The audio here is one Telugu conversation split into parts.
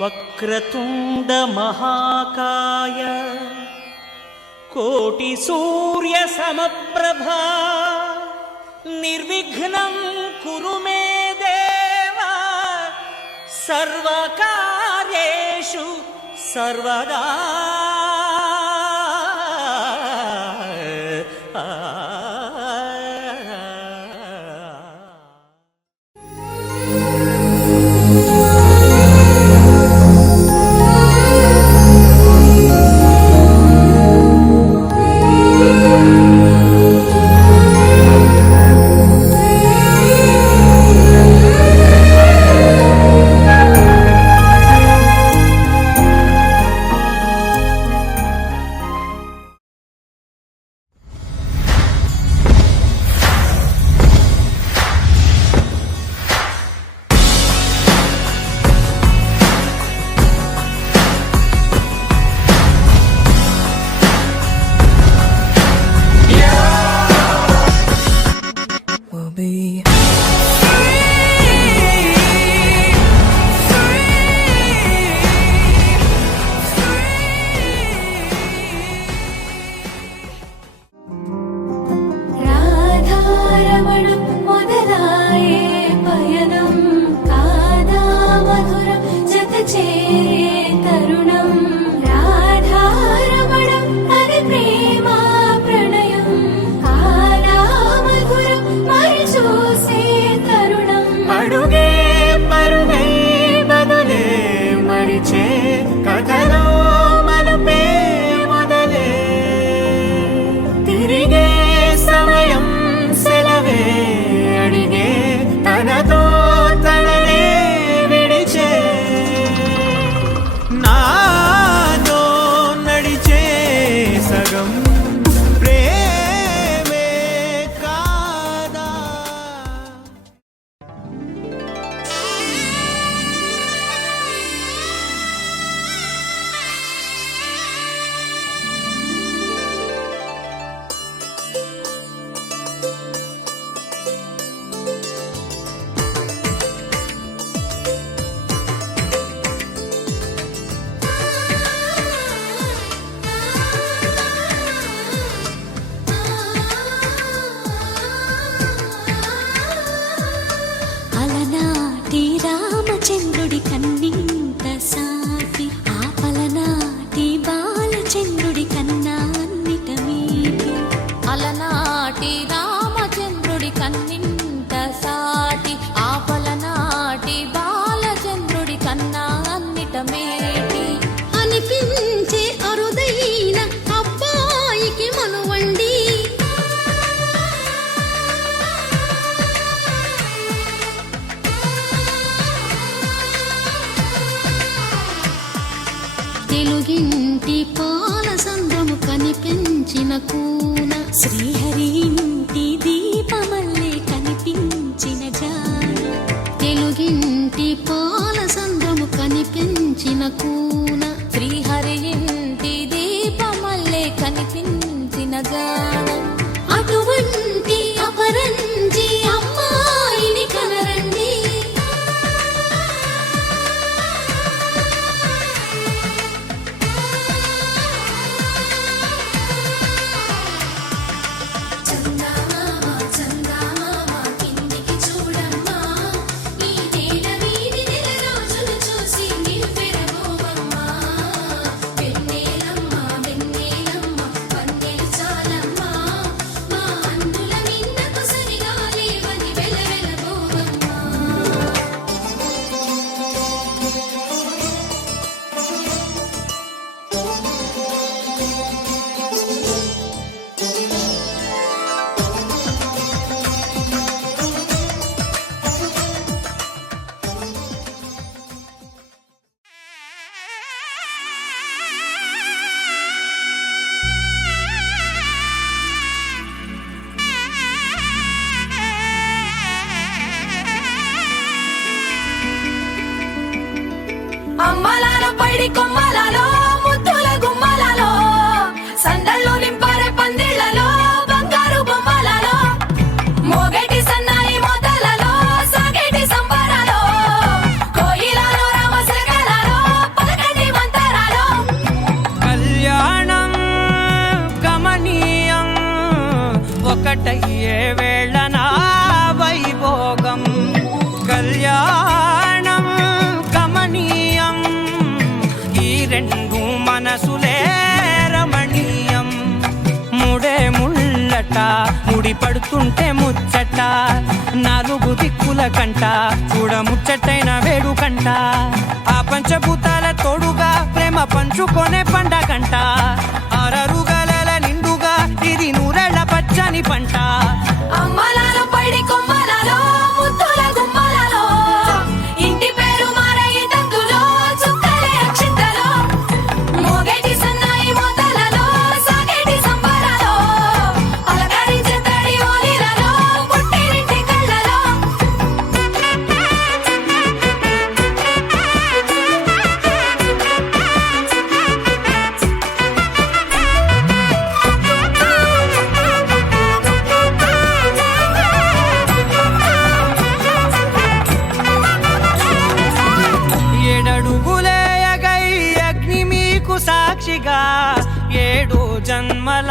వక్రతుండ మహాకాయ కోటి సూర్య సమప్రభా నిర్విఘ్నం కురు మే దేవ సర్వకార్యేషు సర్వదా. రామచంద్రుడి కన్నింత సాటి ఆపలనాటి బాలచంద్రుడి కన్నా అన్నిట మీటి. అలనాటి రామచంద్రుడి కన్నింత సాటి ఆపలనాటి బాలచంద్రుడి కన్నా అన్నిట మేటి. అనిపించే అరుదైన అబ్బాయికి మనువండి తెలుగింటి పాల సంద్రము కనిపించిన కూన శ్రీహరి ఇంటి దీపమల్లే కనిపించిన జాన. తెలుగింటి పాల సంద్రము కనిపించిన కూన శ్రీహరి ఇంటి దీపమల్లే కనిపించిన జాన. అటువంటి అపరంజి అమ్మాయిని కనరండి. అమ్మలాలో పైడి కొమ్మలలో ముద్దుల గుమ్మలలో సందళ్ళు నింపారే పందిళ్లలో బంగారు బొమ్మలలో మోగేటి సన్నాయి మోతలలో సాగేటి సంబరాలో కోయిలలో రామశకలలో పడుతుంటే ముచ్చట నాలుగు దిక్కుల కంట చూడ ముచ్చటైన వేడుకంట ఆ పంచభూతాల తోడుగా ప్రేమ పంచుకొనే పండగంట ఆరరుగల నిండుగా ఇది నూరెళ్ళ పచ్చని పంట అమ్మలాలో పడి కొమ్మలలో ముద్దుల గుమ్మలలో ఇంటి పేరు మారయ్య తందులో చుక్కలే అక్షింతలో మోగేటి సన్నాయి మోతలలో సాగేటి సంబరాలో అలకరించే తడి ఓలిలలో పుట్టినింటి కళ్ళలో ఏడడుగులేయగై అగ్ని మీకు సాక్షిగా 7 జన్మల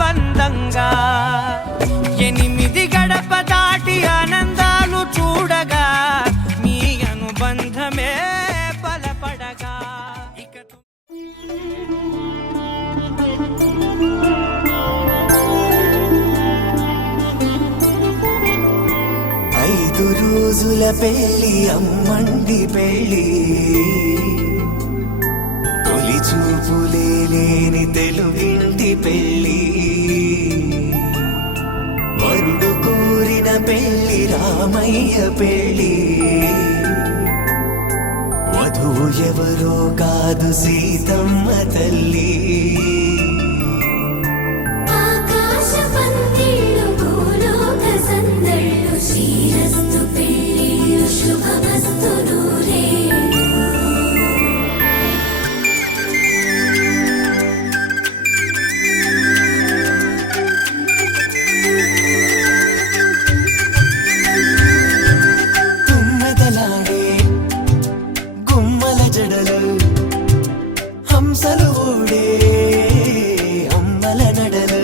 బంధంగా 8 గడప దాటి ఆనందాలు చూడగా మీ అనుబంధమే బలపడగా ఇక 5 రోజుల పెళ్లి అమ్మండి పెళ్లి తొలి చూపులే లేని తెలుగింటి పెళ్లి వరుడు కోరిన పెళ్లి రామయ్య పెళ్లి వధువు ఎవరో కాదు సీతమ్మ తల్లి ఆకాశ పందిళ్ళు భూలోక సందళ్ళు శ్రీరస్తు పెళ్ళిళ్ళు శుభమస్తు నూరేళ్ళు తుమ్మెదలాడే గుమ్మల జడలు హంసలు ఊడే అమ్మల నడలు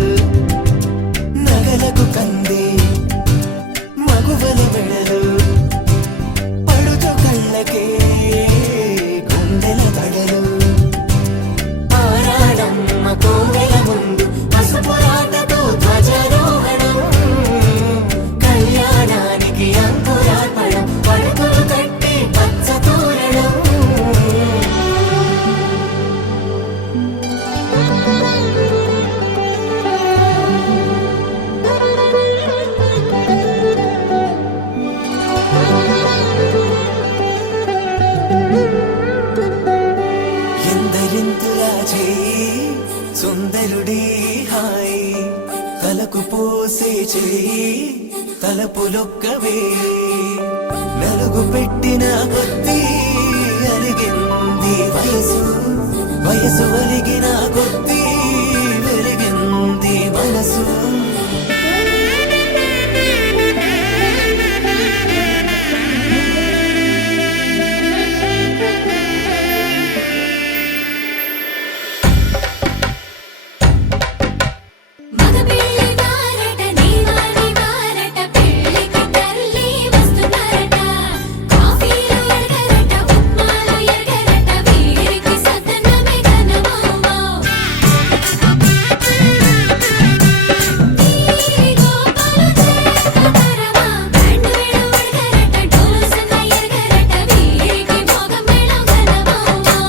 నగలకు కంది మగువల మెడలు పడుచు కళ్ళకే గుండెల తడలు ఆరాడమ్మ కోవెల ముందు పసుపు రాతతో ధ్వజారోహణం కళ్యాణానికి అంకురార్పణం పడుకులు కట్టి పచ్చ తోరణం ఎందరింతులా చేయి సుందరుడి హాయి తలకు పోసే చేయి తలపులొక్కవే నలుగు పెట్టిన కొద్దీ అరిగింది వయసు వయసు ఒలిగిన కొద్దీ వెలిగింది మనసు మగ పెళ్లి వారట నీవాని వారట పెళ్లికి తల్లి వస్తున్నారట కాఫీలు ఎరగరట ఉప్మాలు ఎరగరట వీరికి సదనమే ఘనమౌమౌ ఈ గోపాలు చేతరమా బ్యాండ్ వేడు ఎరగరట డోలు సన్న ఎరగరట వీరికి మోగ మేళం ఘనమౌమౌ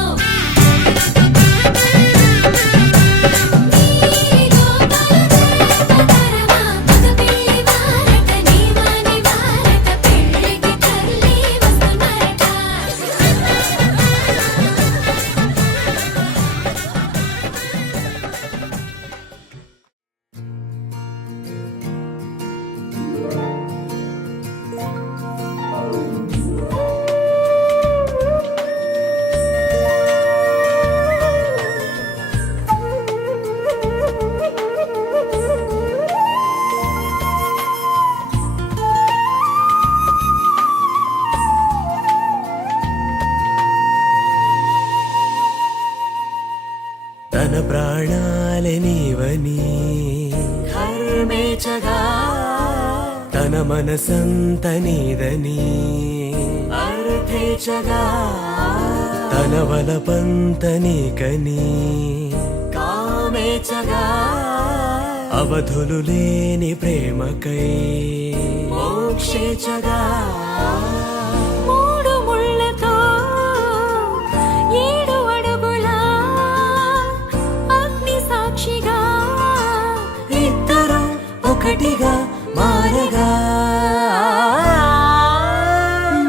తన ప్రాణాలే నీవని ధర్మేచగా తన మనసంత నీదని అర్థేచగా తన వలపంత నీకని కామేచగా అవధులు లేని ప్రేమకై మోక్షేచగా మూడు ముళ్ళతో 7 అడుగుల అగ్ని సాక్షిగా ఇద్దరు ఒకటిగా మారగా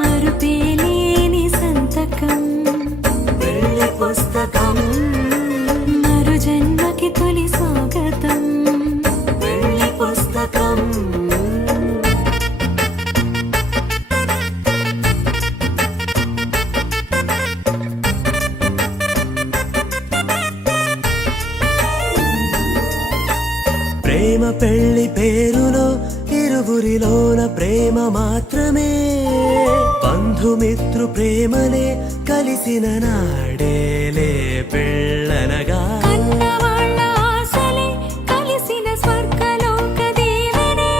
మరుపేలేని సంతకం పెళ్లి పుస్తకం మరు జన్మకి తొలి స్వాగతం పెళ్లి పుస్తకం ప్రేమ పెళ్లి పేరులో ఇరువురిలోన ప్రేమ మాత్రమే బంధుమిత్రు ప్రేమనే కలిసిన నాడేలే పెళ్ళనగా కన్నవాళ్ళ ఆశలే కలిసిన స్వర్గలోక దీవెనే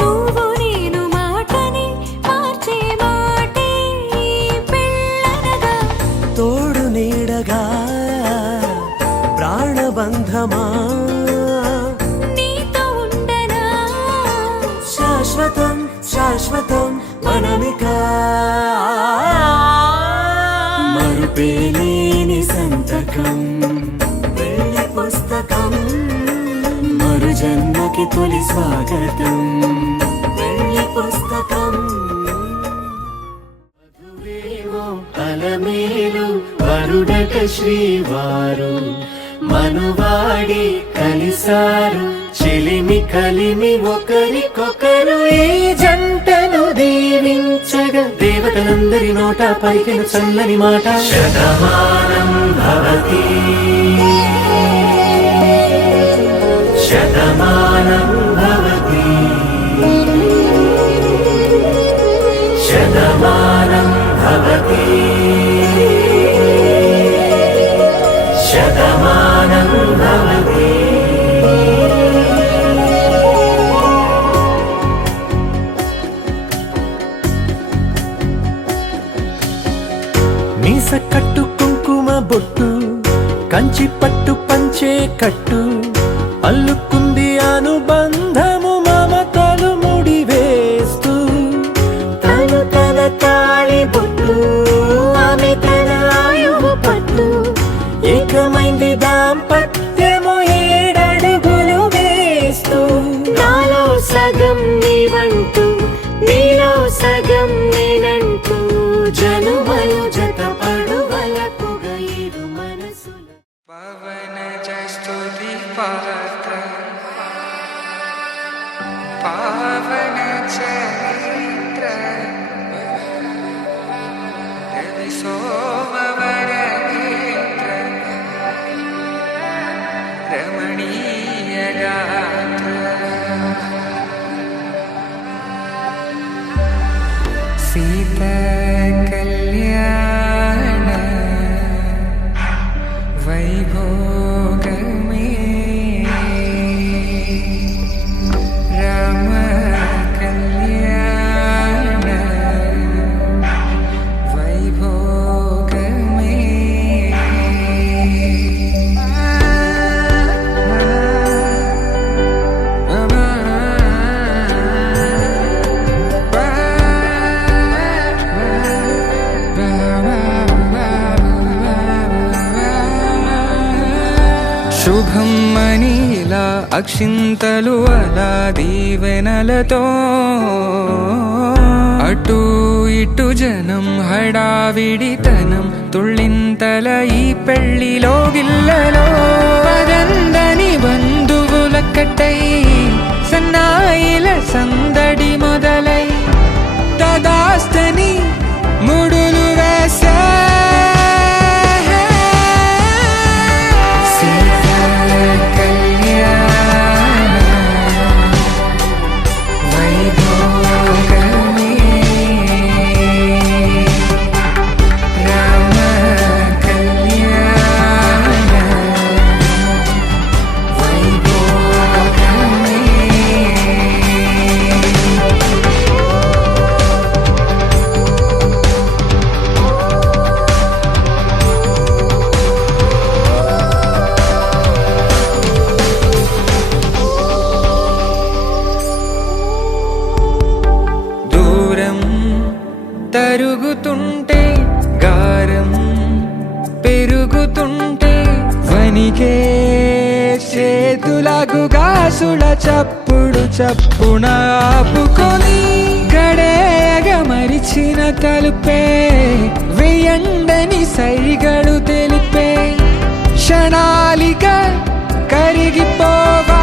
నువ్వు నేను మాటని మార్చే మాటే పెళ్ళనగా తోడు నీడగా ప్రాణబంధమా నీతో ఉండనా శాశ్వతం శాశ్వతం మనమిక మరుపేలేని సంతకం పెళ్లి పుస్తకం మరు జన్మకి తొలి స్వాగతం పెళ్లి పుస్తకం మధువేమో అలమేలు వరుడట శ్రీవారు మనువాడి కలిసారు చిలిమి కలిమి ఒకరికొకరు ఈ జంటను దీవించగా దేవతలందరి నోట పలికిన చల్లని మాట శతమానం భవతి శతమానం భవతి శతమానం భవతి శతమానం భవతి మీస కట్టు కుంకుమ బొట్టు కంచి పట్టు పంచే కట్టు అల్లుకుంది అనుబంధము మమతలు ముడివేస్తూ తను తన తాళి బొట్టు ఆమె తన ఆయువు పట్టు ఏకమైంది దాంపత్యము 7 అడుగులు వేస్తూ నాలో సగం నీవంటూ నీలో సగం నేనంటూ జనుమలు జతపడు వలపుగా ఇరు మనసుల పవన జస్తుతి పాత్ర పావన చరిత్ర రవి సోమవర నేత్ర రమణీయ గాత్ర సీత కళ్యాణ వైభోగమే రామ కళ్యాణ వైభోగమే శుభం మనీలా అక్షింతలు అలా దీవెనలతో అటు ఇటు జనం హడావిడితనం తుళ్ళింతల ఈ పెళ్లిలో గిల్లలో పదందని బంధువులక్కటై సన్నాయిల సందడి మొదలై తదాస్తని ముడులు వేసా తరుగుతుంటే గారం పెరుగుతుంటే వనికే చేతులకు గాసుల చప్పుడు చప్పున ఆపుకొని గడేగ మరిచిన తలుపే వెయ్యండని సైగడు తెలిపే క్షణాలిక కరిగిపోవా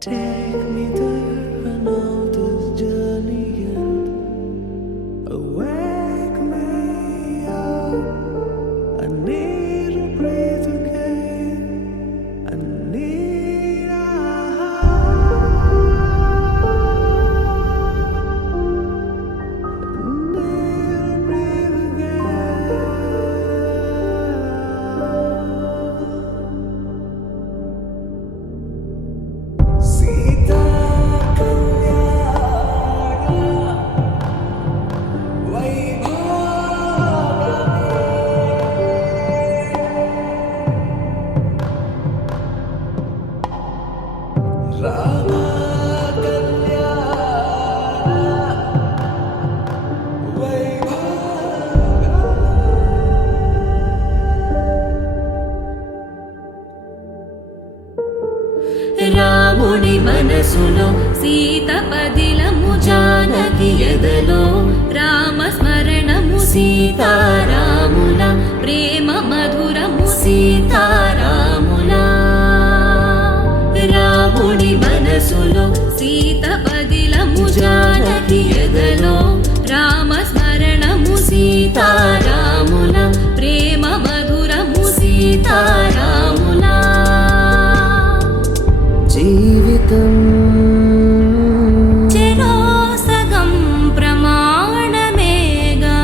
Take me there, I know this journey ends. Wake me up, I need to breathe again. I need a breathe again. Sita రాముడి మనసులో సీత పదిలము జానకి ఎదలో రామ స్మరణము సీతారాముల ప్రేమ మధురము సీతారాముల రాముడి మనసులో సీత పదిలము జానకి ఎదలో రామ స్మరణము సీతారాముల ప్రేమ మధురము సీతారాముల జీవితం చెరో సగం ప్రమాణమేగా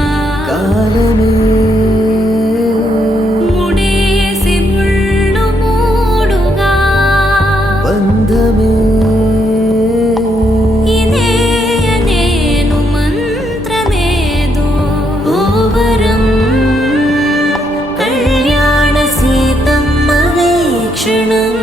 కాలమే ముడేసి ముళ్ళు మూడుగా బంధమే ఇదే నేను మంత్రమేదో ఓవరం కళ్యాణ సీతమ్మ వీక్షణం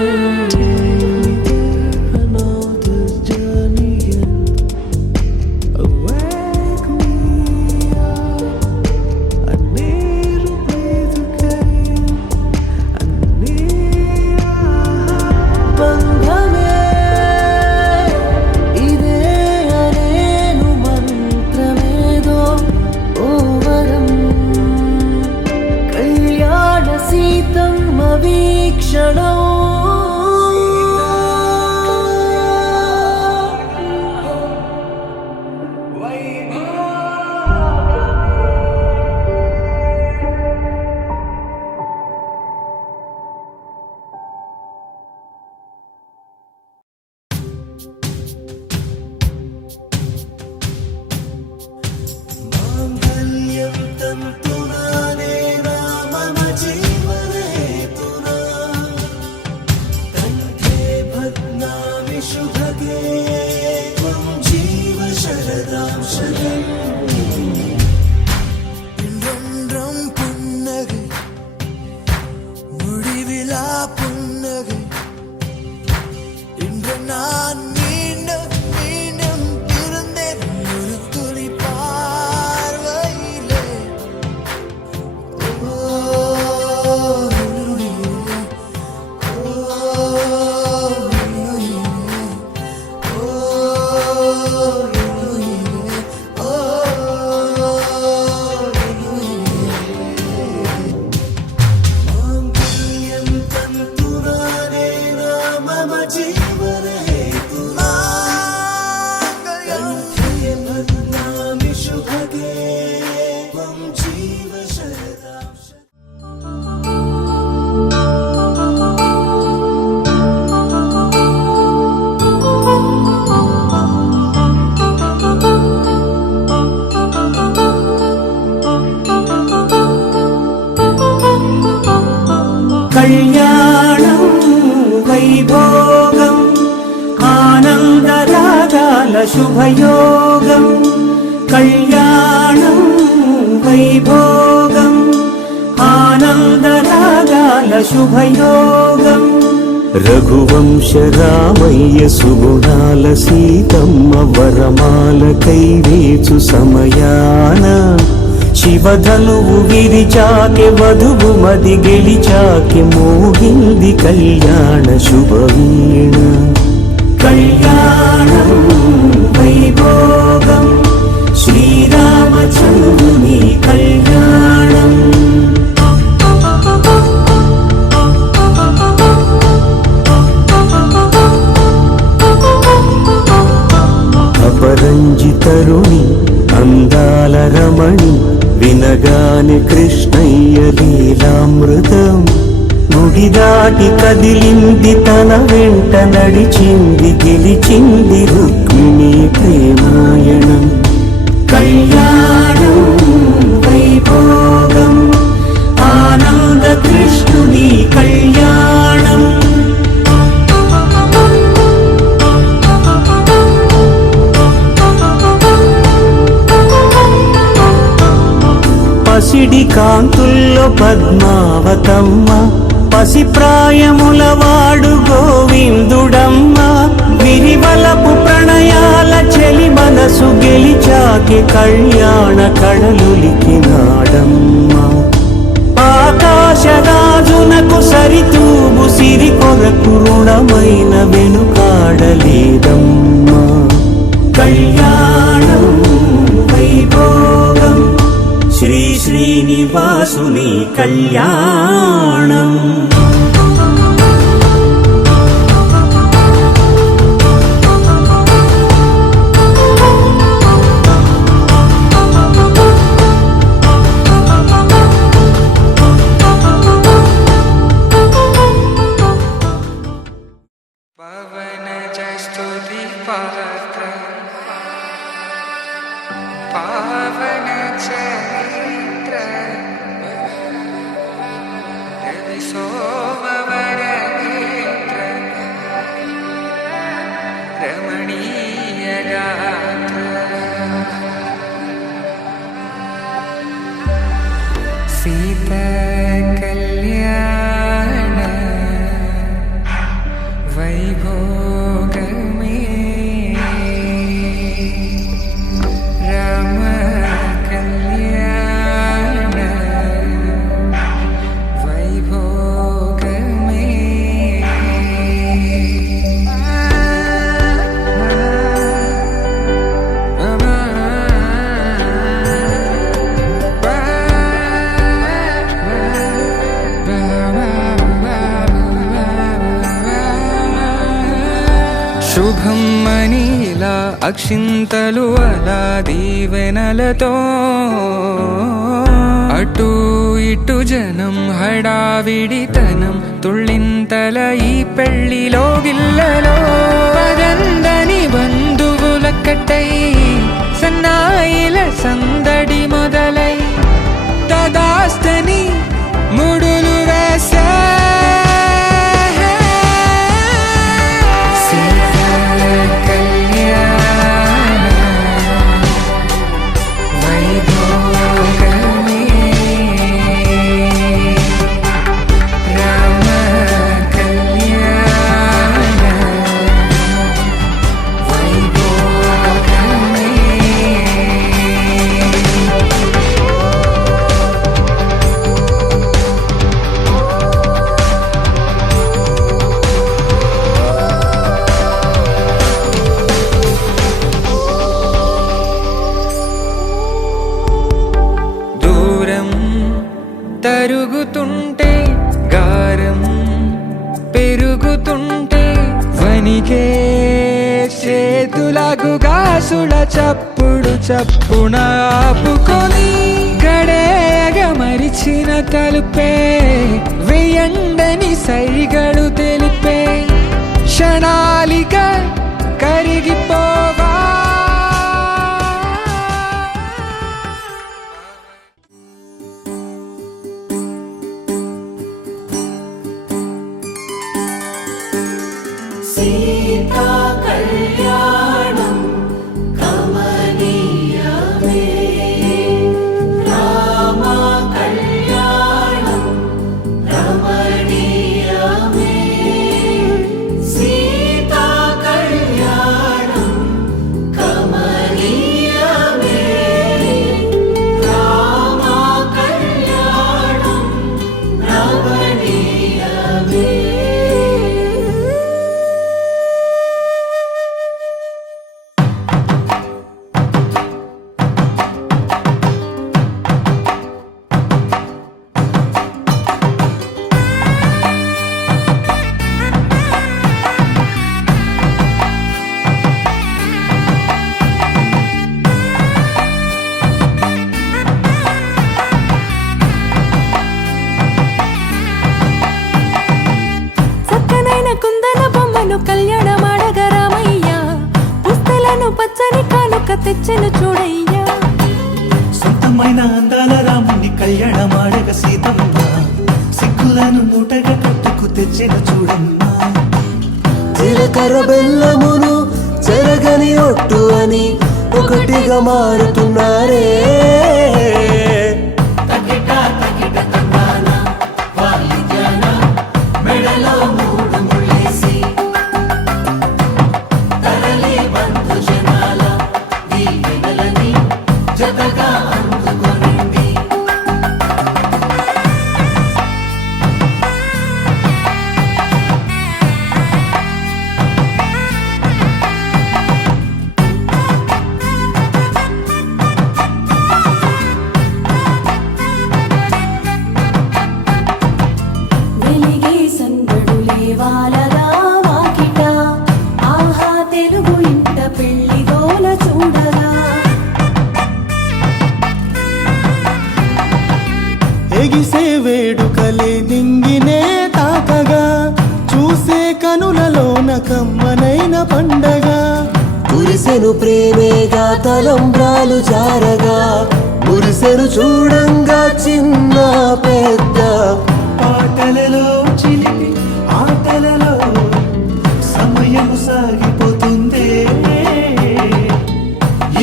కళ్యాణం వైభోగం ఆనందరాగాల శుభయోగం కళ్యాణం వైభోగం ఆనందరాగాల శుభయోగం రఘువంశ రామయ్య సుగుణాల సీతమ్మ వరమాల కైవేచు సమయాన శివధనువు విరిచాకె వధువు మది గెలిచాకె మోగింది కళ్యాణ శుభవీణ కళ్యాణం వైభోగం శ్రీరామచంద్రుని కళ్యాణం అపరంజితరుణి అందాల రమణి వినగాని కృష్ణయ్య లీలామృతం గుడి దాటి కదిలింది తన వెంట నడిచింది గెలిచింది రుక్మిణి ప్రేమాయణం కళ్యాణం వైభోగం ఆనంద కృష్ణుని కళ్యాణం పసిడి కాంతుల్లో పద్మావతమ్మ పసిప్రాయముల వాడు గోవిందుడమ్మ విరివలపు ప్రణయాల చెలి మనసు గెలిచాకి కళ్యాణ కడలులికినాడమ్మ ఆకాశరాజునకు సరితూబు సిరి కొరకు రుణమైన వెనుకాడలేదమ్మా కళ్యాణం వైభోగం శ్రీ శ్రీనివాసుని కళ్యాణం పవన జస్తుతి పాత్ర పావన చరిత్ర రవి సోమవర నేత్ర రమణీయ గాత్ర సీత కళ్యాణ వైభోగమే రామ కళ్యాణ వైభోగమే శుభం మనీలా అక్షింతలు అలా దీవెనలతో అటు ఇటు జనం హడావిడితనం తుళ్ళింతల ఈ పెళ్లిలో గిల్లలో పదందని బంధువుల కట్టై సన్నాయిల సందడి మొదలై తదాస్తని ముడులు వేసే తరుగుతుంటే గారం పెరుగుతుంటే వనికే చేతులకు గాసుల చప్పుడు చప్పున ఆపుకొని గడేగ మరిచిన తలుపే వెయ్యండని సైగడు తెలిపే క్షణాలిక కరిగిపోవా సీతా కళ్యాణం కమనీయమే రామ కళ్యాణం రమణీయమే సీతా కళ్యాణం కమనీయమే రామ కళ్యాణం రమణీయమే. చక్కనైన కుందన బొమ్మను కళ్యాణమాడగా రామయ్య పుస్తలను పచ్చని కానుక తెచ్చెను చూడయ్యా. సొంతమైన అందాల రాముని కళ్యాణమాడగ సీతమ్మ సిగ్గులను మూటగా కట్టుకు తెచ్చిన చూడమ్మా. జీలకర్ర బెల్లమును చెరగని ఒట్టు అని ఒకటిగా మారుతున్నారే. మెడలో మూడు ముళ్ళేసి తరలి బంధు జనాల దీవెనలని జతగా అందుకొనింది. వెలిగే సందడులే వాలగా వాకిట ఆహా తెలుగు ఇంట పెళ్లి గోల చూడగా. ఎగిసే వేడుకలే నింగినే తాకగా చూసే కనులలోన కమ్మనైన పండగ. కురిసెను ప్రేమేగా తలంబ్రాలు జారగా మురిసెను చూడంగా చిన్న పెద్ద. పాటలలో చిలిపి ఆటలలో సమయము సాగిపోతుందే.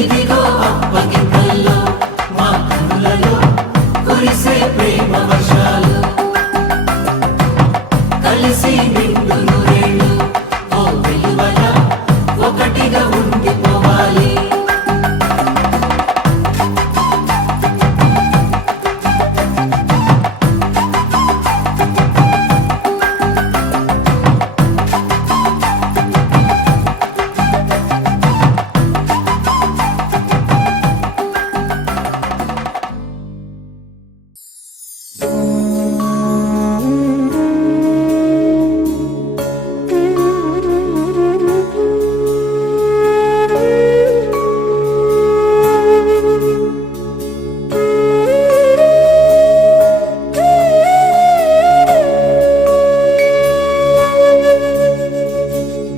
ఇదిగో అప్పగింతల్లో మా కనులలో కురిసే ప్రేమ వర్షాలు కలిసి నిండు నూరేళ్ళు ఓ వెలువల ఒకటిగా ఉండిపోవాలి.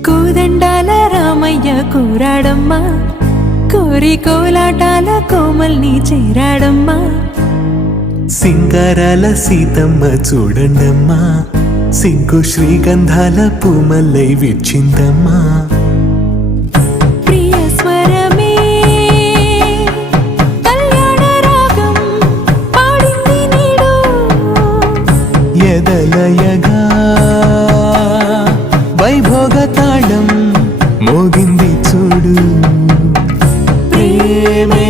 కోదండాల రామయ్య కూరాడమ్మా కోరి కోలాటాల కోమల్ని చేరాడమ్మా. సింగారాల సీతమ్మ చూడండమ్మా సిగ్గు శ్రీగంధాల పూమల్లై విచ్చిందమ్మా. ప్రియ స్వరమే కళ్యాణ రాగం పాడింది నీడు ఎదలయగా వైభోగ తాళం మోగింది చూడు. ప్రేమే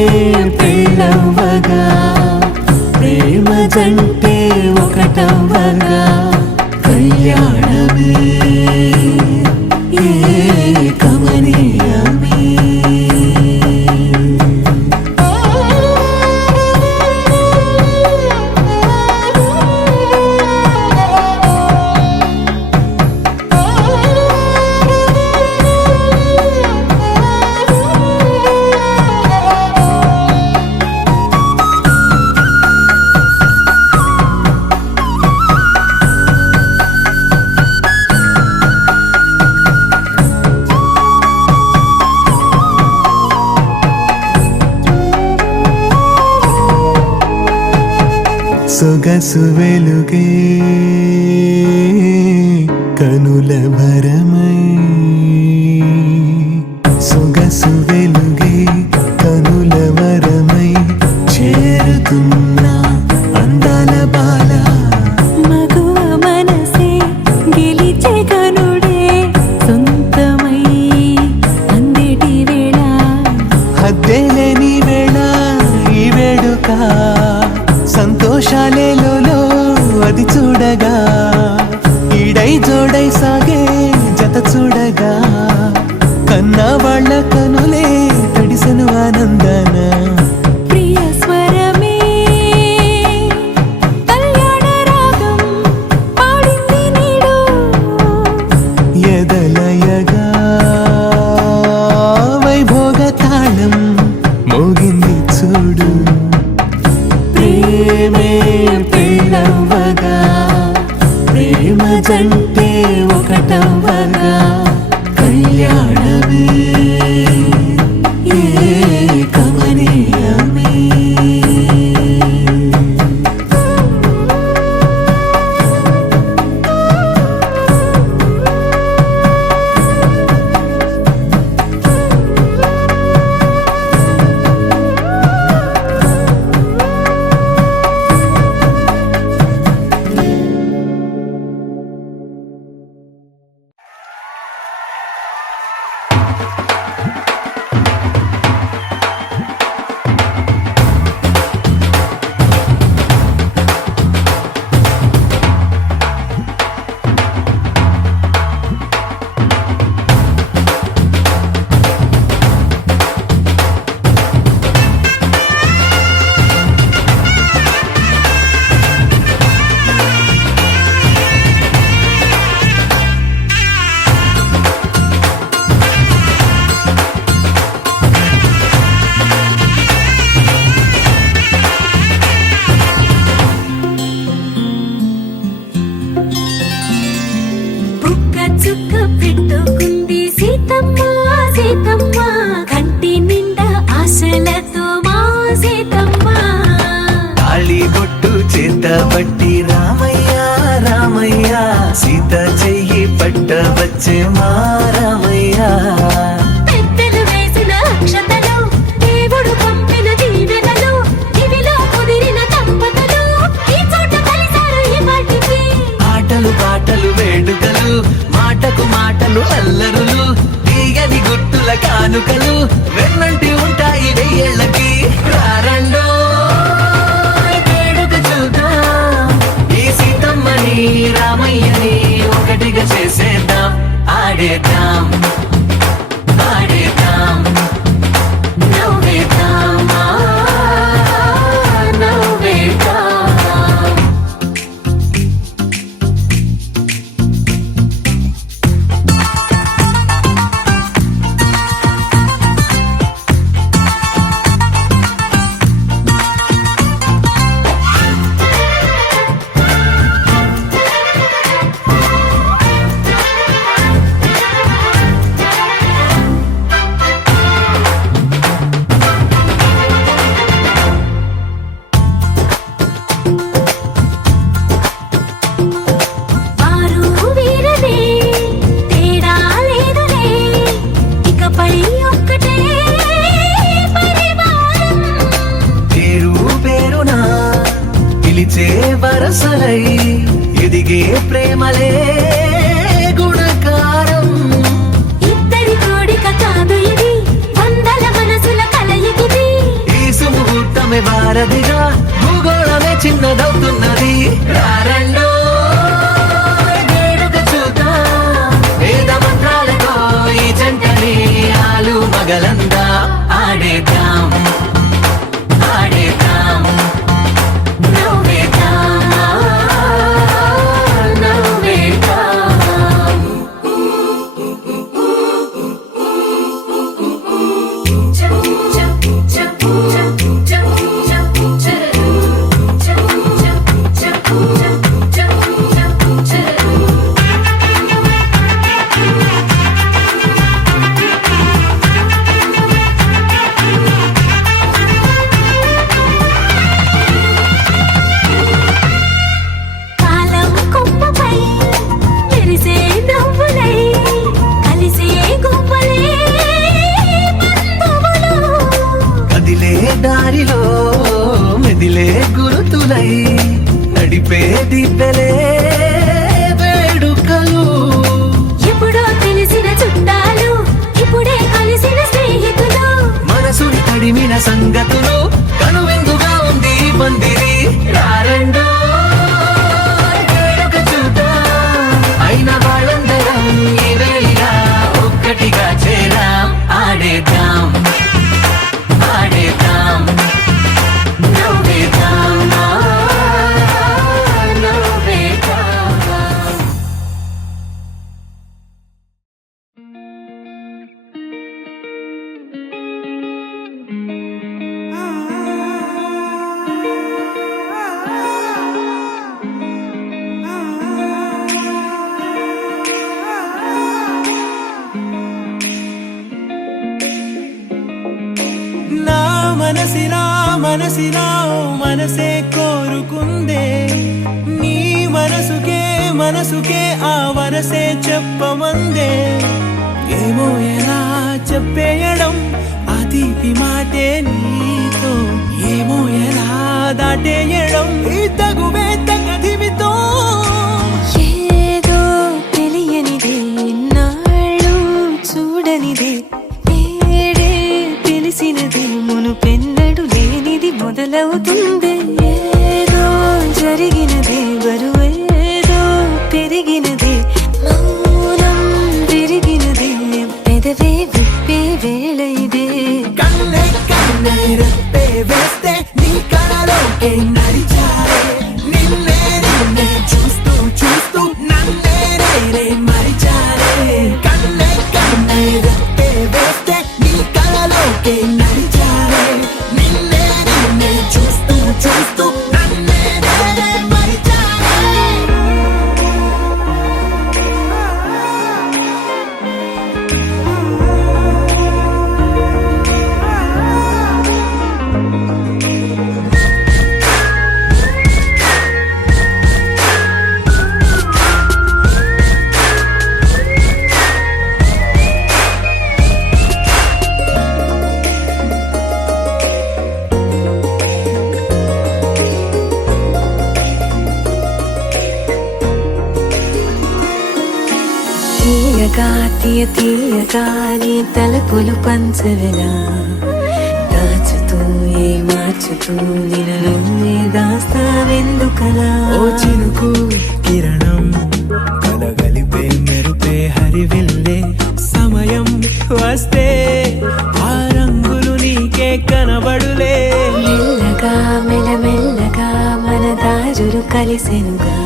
పెళ్ళవ్వగా ప్రేమ జంటే ఒకటవ్వగా కళ్యాణమే ఏ కమనీయమే. సొగసు వెలుగే కనుల భరమై జై జోడై సాగే జత చూడగా కన్నా వాళ్ళ కనులే తడిసెను ఆనందన ప్రియ స్వరమే కళ్యాణ రాగం పాడింది నీడు ఎదలయగా వైభోగ తాళం మోగింది చూడు ప్రేమే పెళ్ళవగా ప్రేమ జంటే ఒకటవగా కళ్యాణమే కమనీయమే బుక్క చుక్క పెట్టుకుంది సీతమ్మ సీతమ్మ కంటి నిండా ఆశలతో మా సీతమ్మ తాళి బొట్టు చేత పట్టి రామయ్య రామయ్య సీత చెయ్యి పట్ట వచ్చే మా రామయ్య పెద్దలు వేసిన అక్షతలు దేవుడు పంపిన దీవెనలు ఇవిలో కుదిరిన దంపతులు ఈ చోట కలిసారు ఈ వాటికి ఆటలు పాటలు వేడుకలు మాటకు మాటలు అల్లరులు తీయని గుట్టుల కానుకలు వెన్నంటి ఉంటాయి వెయ్యేళ్ళకి రారండో వేడుక చూద్దాం ఈ సీతమ్మని రామయ్యని ఒకటిగా చేసేద్దాం ఆడేద్దాం ఆడేద్దాం నవ్వేద్దాం నవ్వేద్దాం వారు వీరనే తేడా లేదులే ఇకపై ఒక్కటే పరివారం పేరు పేరునా పిలిచే వరసలై ఎదిగే ప్రేమలే గుణకారం ఇద్దరి కోడిక కాదు ఇది వందల మనసుల కలయికిది ఈ సుముహూర్తమే వారధిగా భూగోళమే చిన్నదవుతున్నది రారండో వేడుక చూద్దాం వేద మంత్రాలతో ఈ జంటని ఆలు మగలందా ఆడేద్దాం ఆడేద్దాం నవ్వేద్దాం నవ్వేద్దాం మనసిలా మనసిలా మనసే కోరుకుందే నీ మనసుకే ఆ వరసే చెప్పమందే ఏమో ఎలా చెప్పేయడం ఆ తీపి మాటే నీతో ఏమో ఎలా దాటేయడం ఈ తగువే తగదివితో ఏదో తెలియనిదే నాళ్ళు చూడనిదే ఏడే తెలిసినదే మునుపెన్నడు లేనిది మొదలవుతుంది ఏదో జరిగినదే బరువేదో పెరిగినదే మౌనం విరిగినదే పెదవే విప్పే వేళ ఇదే కన్నే కన్నే రెప్పే వేస్తే నీ కళలోకే నడిచారే నిన్నే నిన్నే చూస్తూ చూస్తూ నన్నే నేనే మరిచారే కన్నే కన్నే రెప్పే వేస్తే నీ కళలోకే నడిచారే నిన్నే నిన్నే చూస్తూ చూస్తూ నన్నే నేనే మరిచారే తీయగా తీయగా నీ తలపులు పంచవెలా దాచుతూ మార్చుతూ నిన్ను నువ్వే దాస్తావెందుకలా ఓ చినుకు కిరణం కలగలిపే మెరుపే హరివిల్లే సమయం వస్తే ఆ రంగులు నీకే కనబడులే మెల్లగా మెల్లమెల్లగా మన దారులు కలిసెనుగా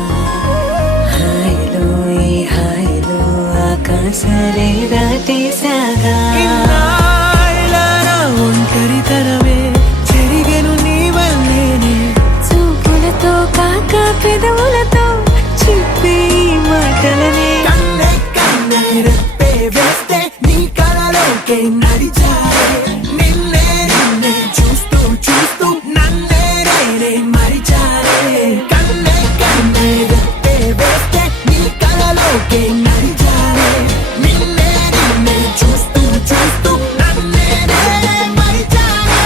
హాయిలో ఈ హాయిలో ఆకాశాలే దాటేసాగా ఇన్నాళ్ళ నా ఒంటరితనమే చెరిగెను నీ వల్లేనే చూపులతో కాక పెదవులతో చెప్పే ఈ మాటలనే కన్నే కన్నే రెప్పే వేస్తే నీ కళలోకే నడిచారే నిన్నే నిన్నే చూస్తూ చూస్తూ నన్నే నేనే మరిచారే కన్నే కన్నే రెప్పే వేస్తే నీ కళలోకే నడిచారే నిన్నే నిన్నే చూస్తూ చూస్తూ నన్నే నేనే మరిచారే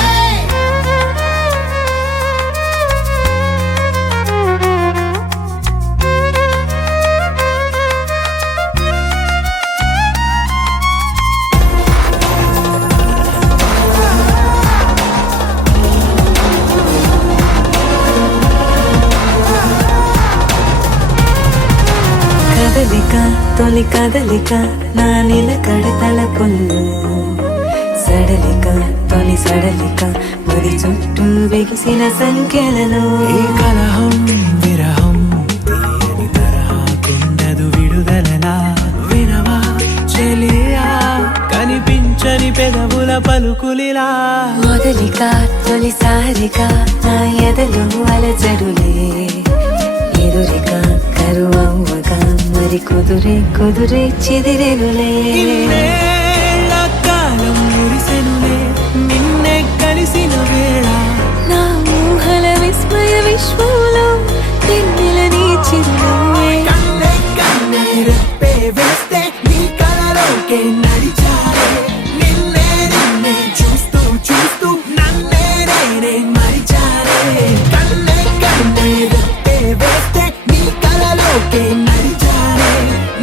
కదలిక తొలి కదలిక నా నిలకడ తలపుల్లో సడలిక తొలి సడలిక మరి చుట్టూ వెగిసిన సంఖ్యలలో ఈ కలహం విరహం తీయని తరహాకుండదు విడుదలలా వినవా చెలియా కనిపించని పెదవుల పలుకులిలా మొదలిక తొలిసారిగా నా ఎదలు అలజడులే ఎదురిక కరువవ్వగా మరి కుదురే చెదిరెనులే ఇన్నేళ్ల కాలం మురిసెనులే నిన్నే కలిసిన వేళ నా ఊహల విస్మయ విశ్వంలో వెన్నెల నీ చిరునవ్వే కన్నే కన్నే రెప్పే వేస్తే నీ కళలోకే నడిచారే నిన్నే నిన్నే చూస్తూ చూస్తూ నన్నే నేనే మరిచారే కన్నే కన్నే రెప్పే వేస్తే నీ కళలోకే నడిచారే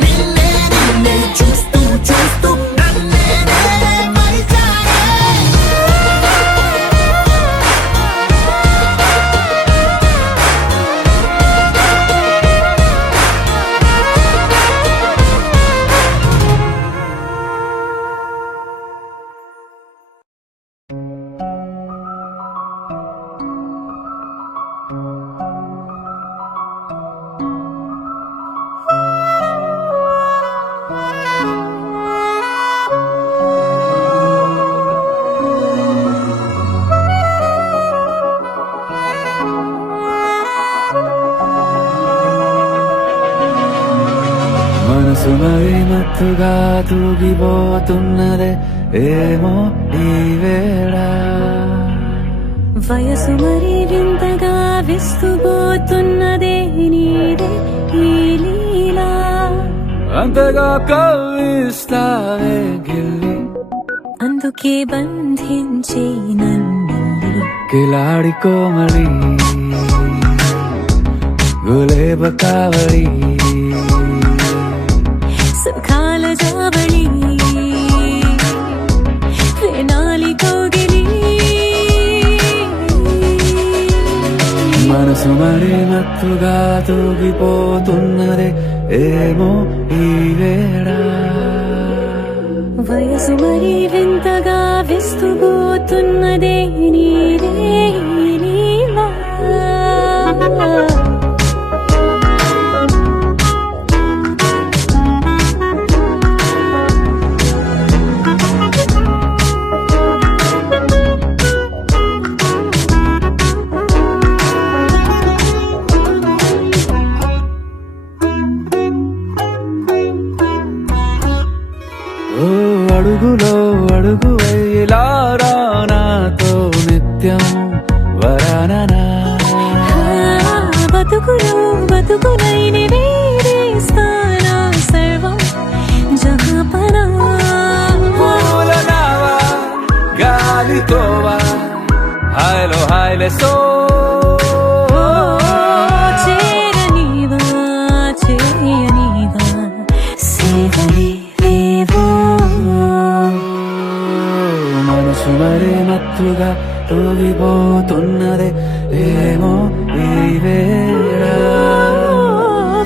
నిన్నే నిన్నే చూస్తూ చూస్తూ నన్నే నేనే మరిచారే మనసు మరి మత్తుగా తూగిపోతున్నదే ఏమో ఈ వేళ వయసు మరీ వింతగా విస్తుపోతున్నదే నీదే ఈ లీలా అంతగా కవ్విస్తావే గిల్లి అందుకే బంధించి నన్ను కిలాడి కోమలి గులేబ కావలి సుఖాల జావళి వేనాలి కోగిలి మనసు మరి మత్తుగా తూగిపోతున్నదే ఏమో ఈ వేళ వయసు మరీ వింతగా విస్తుపోతున్నదే నీదే ఈ లీలా ఓ అడుగులో అడుగు వేలారా నాతో నిత్యం వరాననా బతుకులో బతుకులైన వేరేస్తానా సర్వం జహాపనా పూలనావా గాలితోవా హాయ్లో హాయ్లే సో చేరనీవా చేయనీవా సేవలే లేవో మనసు మరి మత్తుగా తూగిపోతున్నదే ఏమో ఈ వేళ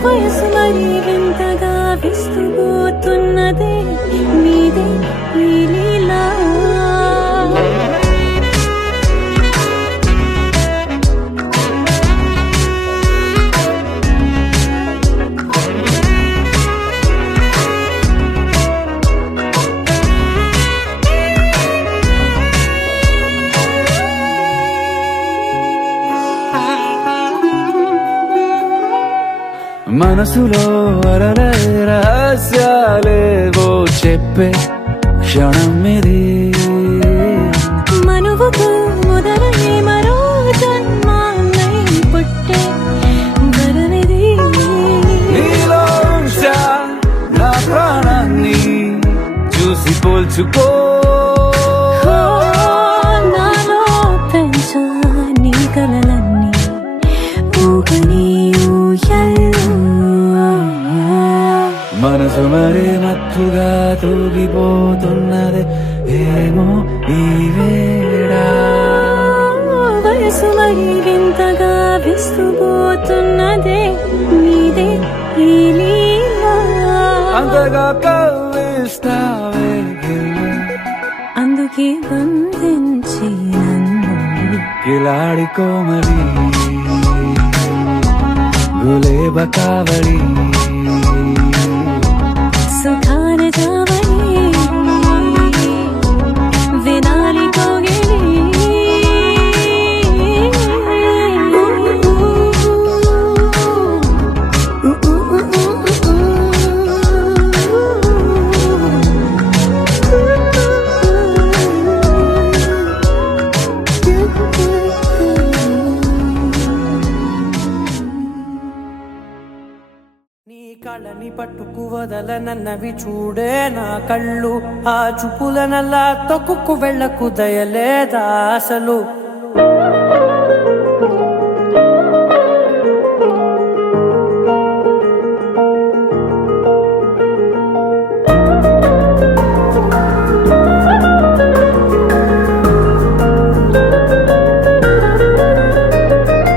వయసు మరి వింతగా విస్తుపోతున్నదే నీదే ఈ లీలా మనసులో అరలే రహస్యాలేవో చెప్పే క్షణం ఇది మనువుకు మొదలై మరో జన్మాన్నై పుట్టే వరమిది నీలో ఉంచా నా ప్రాణాన్ని చూసి పోల్చుకో నాలో పెంచా నీ కలలన్నీ ఊగని ఊయల్లో మనసు మరి మత్తుగా తూగిపోతున్నది ఏమో ఈ వేళ వయసు మరి వింతగా విస్తుపోతున్నదే నీదే ఈ లీలా అంతగా కవ్విస్తావే గిల్లి అందుకే బంధించి నన్ను కిలాడి కోమలి గులేబ కావలి సుఖాన జావళి వినాలి కోగిలి నీ కళ్ళని పట్టుకు వదలనన్నవి చూడే నా కళ్ళు ఆ చూపులనల్లా తొక్కుకు వెళ్ళకు దయలేదా అసలు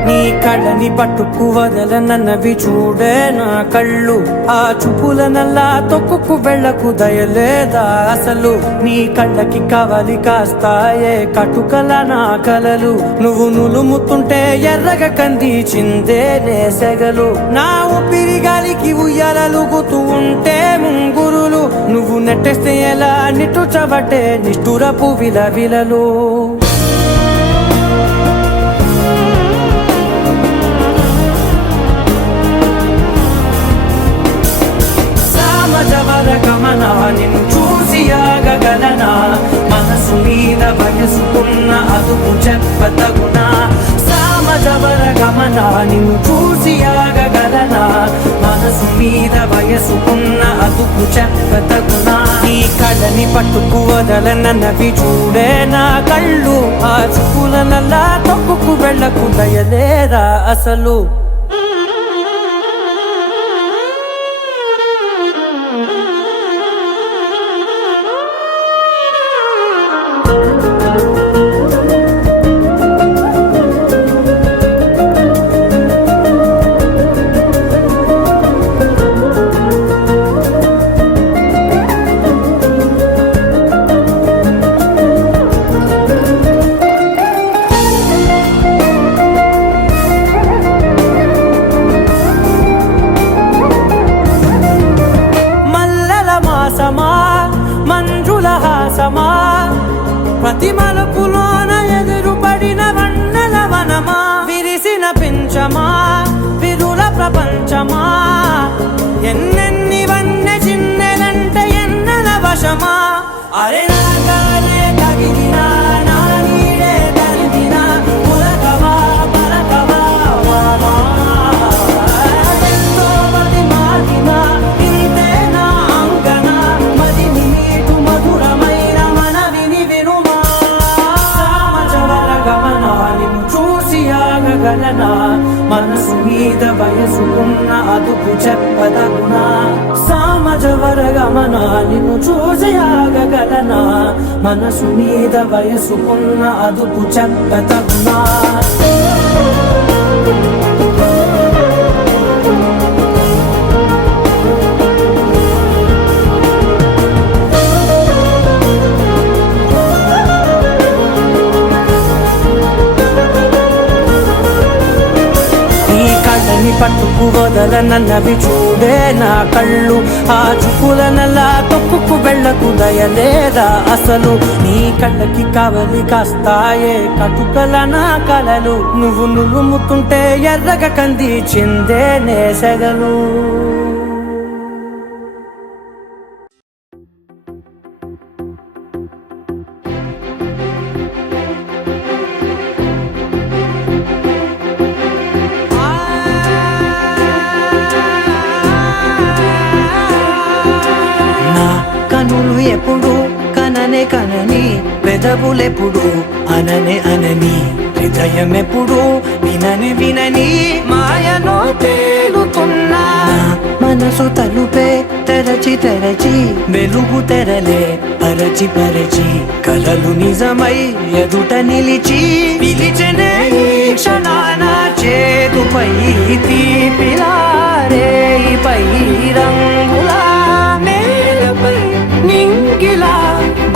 నీ కళ్ళని పట్టుకు వదలనన్నవి చూడే నా కళ్ళు ఆ చూపులనల్లా తొక్కుకు వెళ్ళకు దయలేదా అసలు నీ కళ్ళకి కవలి కాస్తాయే కటుకల నా కలలు నువ్వు నులుముతుంటే ఎర్రగ కందిచిందే నేసెగలు నా ఊపిరి గాలికి ఉయ్యాలలుగుతూ ఉంటే ముంగురులు నువ్వు నెట్టేస్తే ఎలా నిట్టుచబట్టే నిష్ఠురపు విలవిలలు గమన నిన్ను చూసి ఆగగలనా మనసు నీ మీద వయసుకున్న అదుపు చెప్పతగునా సామజవర గమన నిన్ను చూసి ఆగగలనా మనసు మీద వయసుకున్న అదుపు చెప్పతగునా నీ కళ్ళని పట్టుకు వదలనవి చూడే నా కళ్ళు ఆ చూపుల నల్లా తొక్కుకు వెళ్ళకు దయలేరా అసలు మంజుల హాసమా ప్రతి మలుపులోన ఎదురుపడిన వన్నెల వనమా విరిసిన పించమా విరుల ప్రపంచమా ఎన్నెన్ని వన్నె చిన్నెలంటే ఎన్నెల వశమా అరే నాగానే తగిలినా నా నీడే తరిమినా పులకవా పలకవా వామా ఎంతో మది మాటినా ఇంతే నా అంగన మదిని నీటు మధురమైన మనవిని వినుమా సామజవర గమన నిన్ను చూసి ఆగగలనా మనసు మీద వయసుకున్న అదుపు చెప్పదగునా సామజవర గమన నిన్ను చూసి ఆగగలనా మనసు మీద వయసుకున్న అదుపు చెప్పదగునా కళ్ళని పట్టుకు వదలనవి చూడే నా కళ్ళు ఆ చూపుల నల్లా తొక్కుకు వెళ్ళకు దయలేదా అసలు నీ కళ్ళకి కవలి కాస్తాయే కటుకల నా కలలు నువ్వు నులుముతుంటే ఎర్రగ కంది చిందే నేసగలు కనులు ఎప్పుడు కననే కనని పెదవులెప్పుడు అననే అనని హృదయం ఎప్పుడు వినని వినని మాయలో తేలుతున్నా మనసు తలుపే తెరచి తెరచి వెలుగు తెరలే పరచి పరచి కలలు నిజమై ఎదుట నిలిచి పిలిచనే ఈ క్షణాన చేతుపై తీపిలారే పై రంగులా నేలపై నింగిలా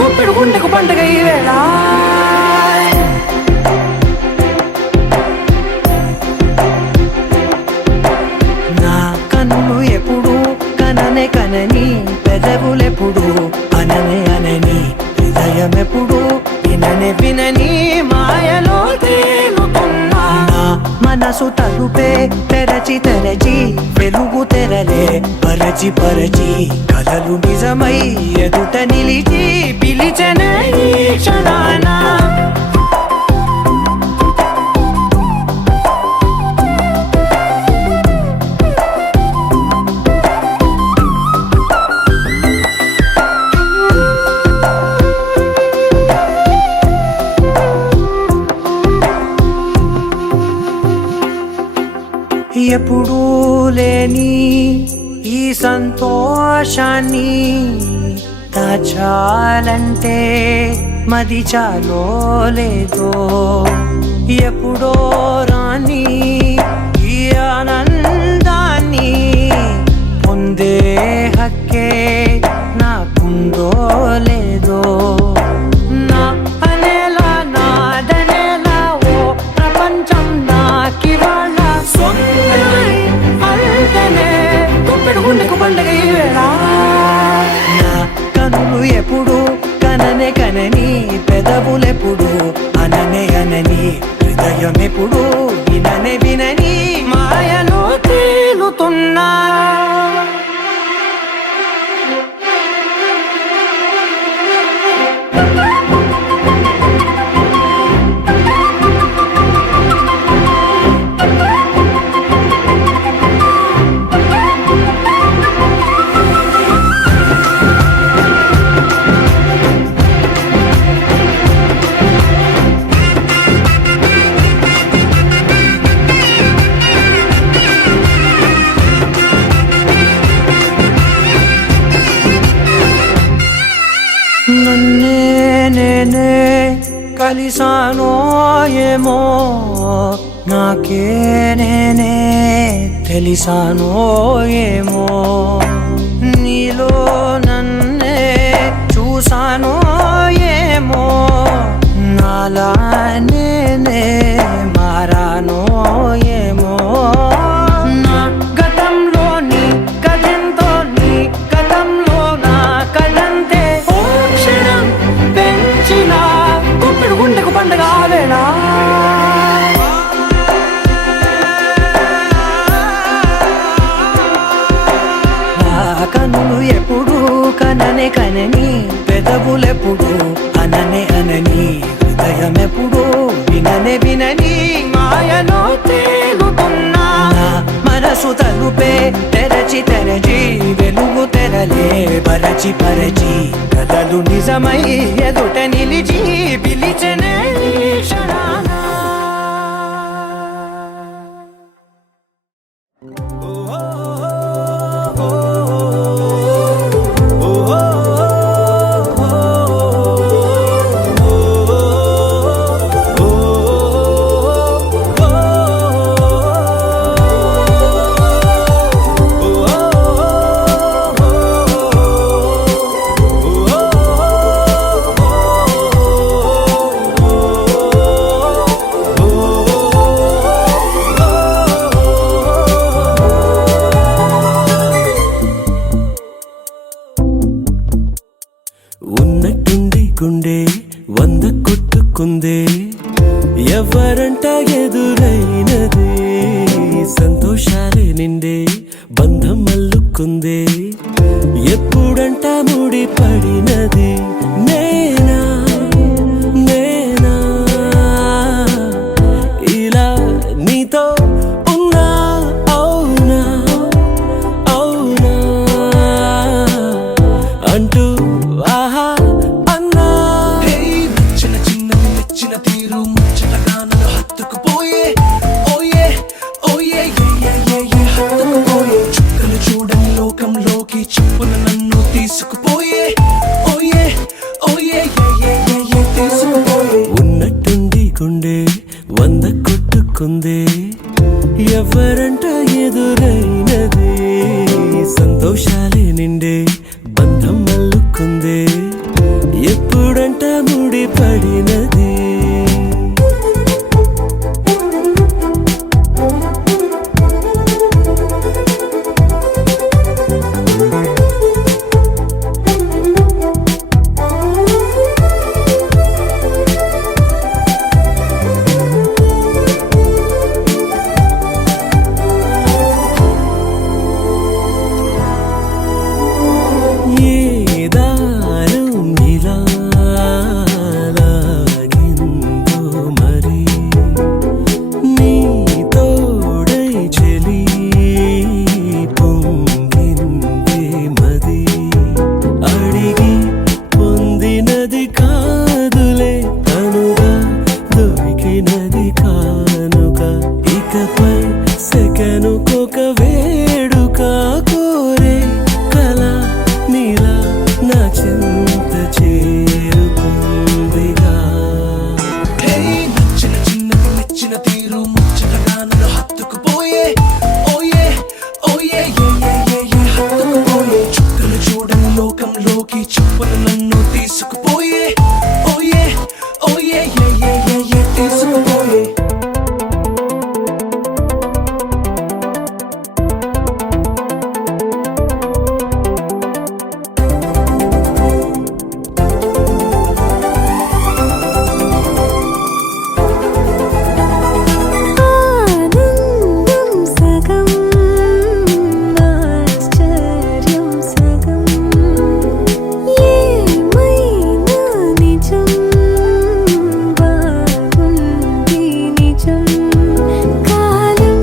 గుప్పెడు గుండెకు పండుగ ఈ వేళ నా కన్నులు ఎప్పుడు కననే కనని పెదవులెప్పుడు అననే అనని హృదయం ఎప్పుడు విననే వినని మాయలో తేలుతున్నా మనసు తలుపే తెరచి తెరచి వెలుగు తెరలే పరచి పరచి కలలు నిజమై ఎదుట నిలిచి పిలిచనే ఈ క్షణాన ఎప్పుడూ లేని ఈ సంతోషాన్ని దాచాలంటే మది చాలో లేదో ఎప్పుడో రాని ఈ ఆనందాన్ని పొందే హక్కే నాకుందో లేదో నా అనేలా నాదనేలా ఓ ప్రపంచం నాకివాళ పండుగ నా కనులు ఎప్పుడు కననే కనని పెదవులెప్పుడు అననే అనని హృదయం ఎప్పుడు విననే వినని మాయలో తేలుతున్నా కలిసానో ఏమో నాకే నేనే తెలిసానో ఏమో నీలో నన్నే చూసానో ఏమో నాలా నేనే మారానో ఏమో నా గతంలోని కథంతో నీ గతంలో నా కథంతే ఓ క్షణం పెంచిన గుప్పెడు గుండెకు పండగ ఆవేనా కనులు ఎప్పుడు కననే కనని పెదవులెప్పుడు అననే అనని హృదయం ఎప్పుడు విననే వినని మాయలో తేలుతున్నా మనసు తలుపే తెరచి తెరచి వెలుగు తెరలే పరచి పరచి కథలు నిజమై ఎదుట నిలిచి పిలిచనే క్షణాన ఉన్నట్టుండి గుండె 100 కొట్టుకుందే ఎవరంట ఎదురైనదే సంతోషాలే నిండే బంధం అల్లుకుందే ఎప్పుడంట ముడి పడినది నేనా నేనా ఇలా నీతో ఉన్నా అవునా అవునా అంటూ ఆహా అన్నా నచ్చిన చిన్నది నచ్చిన తీరు ముచ్చటగా నన్ను హత్తుకుపోయే ఓయే ఓయే హత్తుకుపోయే చుక్కలు చూడని లోకంలోకి చెప్పున నన్ను తీసుకుపోయే ఓయే ఓయే తీసుకుపోయే ఉన్నట్టుండి గుండె 100 కొట్టుకుందే ఎవరంట ఎదురైనదే సంతోషాలే నిండే బంధం అల్లుకుందే ఎప్పుడంట ముడి పడినది ఏ దారం ఇలా లాగిందో మరి నీ తోడై చెలి పొంగిందే మది అడిగి పొందినది కాదులే తనుగా దొరికినది కానుక ఇకపై సెకనుకొక వేడుక కోరే కళ నీలా నా చింత చేరుకుందిగా నచ్చిన చిన్నది నచ్చిన తీరు ముచ్చటగా నన్ను హత్తుకుపోయే ఓయే ఓయే హత్తుకుపోయే చుక్కలు చూడని లోకంలోకి చెప్పున నన్ను తీసుకుపోయే ఓయే ఓయే తీసుకుపోయే ఆనందం సగం ఆశ్చర్యం సగం ఏమైనా నిజం బాగుంది నిజం కాలం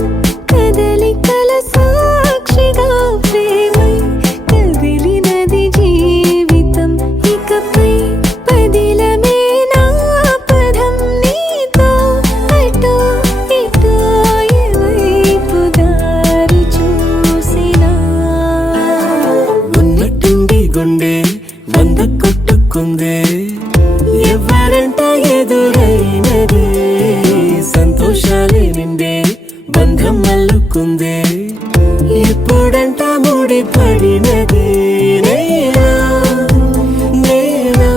కదలికల సాక్షిగా ప్రేమై కదిలినది జీవితం ఇకపై పదిలమే నా పదం నీతో అటో ఇటో ఎవైపు దారి చూసినా ఉన్నట్టుండి గుండె 100 కొట్టుకుందే ఎవరంట ఎదురైనదే సంతోషాలే నిండే బంధం అల్లుకుందే ఎప్పుడంట ముడిపడినదే నేనా నేనా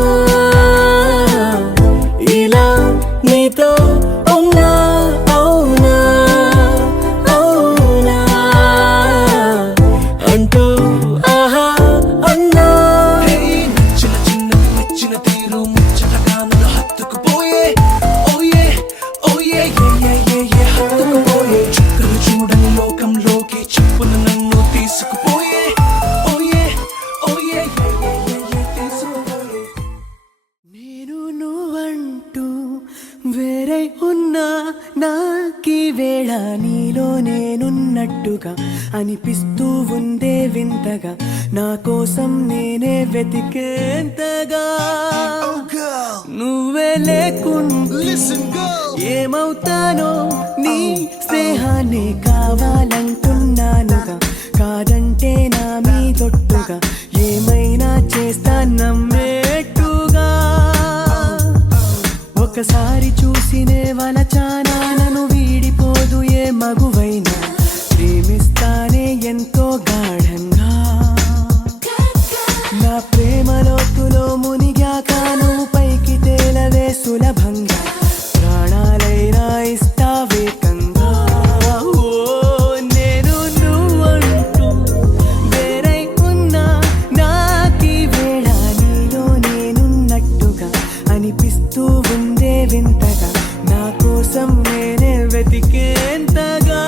ఇలా నీతో ఉన్నా అవునా అవునా అంటూ ఆహా అన్నా నచ్చిన చిన్నది మెచ్చిన తీరు ముచ్చటగా నన్ను హత్తుకుపోయే ఓయే ఓయే ఏ హత్తుకుపోయే చుక్కలు చూడని లోకంలోకి చెప్పున నన్ను తీసుకుపోయే ఓయే ఓయే తీసుకుపోయే నేను నువ్వంటూ వేరే ఉన్నా నాకీ వేళ నీలో నేనున్నట్టుగా అనిపిస్తూ ఉందే వింతగా నా కోసం నేనే వెతికేంతగా నువ్వే లేకుండా ఏమవుతానో నీ స్నేహాన్ని కావాలంటున్నానుగా కాదంటే నా మీదొట్టుగా ఏమైనా చేస్తా నమ్మేట్టుగా ఒకసారి చూసినే వలచానా నన్ను వీడిపోదు ఏ మగువైనా ప్రేమిస్తానే ఎంతో గాఢంగా నా ప్రేమ లోతులో మునిగాక నువ్వు పైకి తేలవే సులభంగా ప్రాణాలైనా ఇస్తావేకంగా ఓ నేను నువ్వంటూ వేరై ఉన్నా నాకీ వేళ నీలో నేనున్నట్టుగా అనిపిస్తూ ఉందే వింతగా నా కోసం నేనే వెతికేంతగా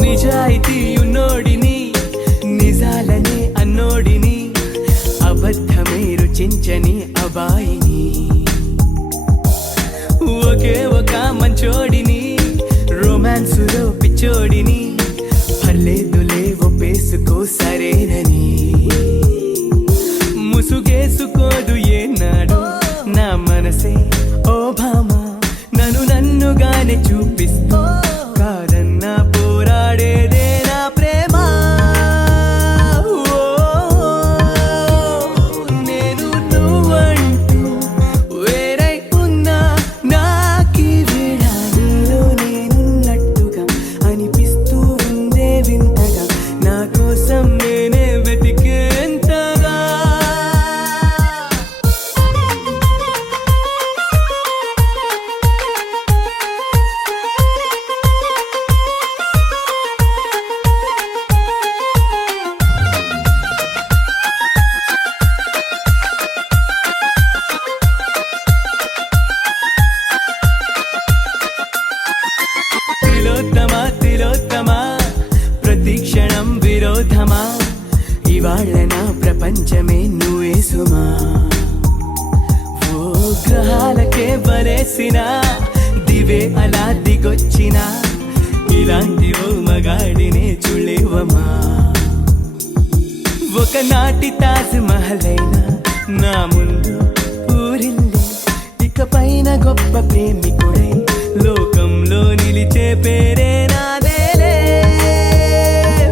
నిజాయితీ ఉన్నోడిని నిజాలనే అన్నోడిని అబద్ధమే రుచించని అబాయిని ఒకే ఒక మంచోడిని రొమాన్సులో పిచ్చోడిని పర్లేదులే ఒప్పేసుకో సరేనని ముసుగేసుకోదు ఏనాడు నా మనసే ఓ భామ నన్నుగానే చూపిస్తూ కాదన్నా పోరాడేదే నా ప్రేమ ఓ నేను నువ్వంటూ వేరై ఉన్నా నాకీ వేళ నీలో నేనున్నట్టుగా అనిపిస్తూ ఉందే వింతగా నా కోసం నేనే వెతికేంతగా తిలోత్తమా ప్రతిక్షణం విరోధమా ఇవాళ నా ప్రపంచమే నువ్వే సుమా ఓ గ్రహాలకే బలేసిన దివే అలా దిగొచ్చిన ఇలాంటి ఓ మగాడినే చూడలేవమా ఒకనాటి తాజ్ మహల్ అయినా నా ముందు ఊరిల్లే ఇకపైన గొప్ప ప్రేమికుడై లోకంలో నిలిచే పేరే నాదేలే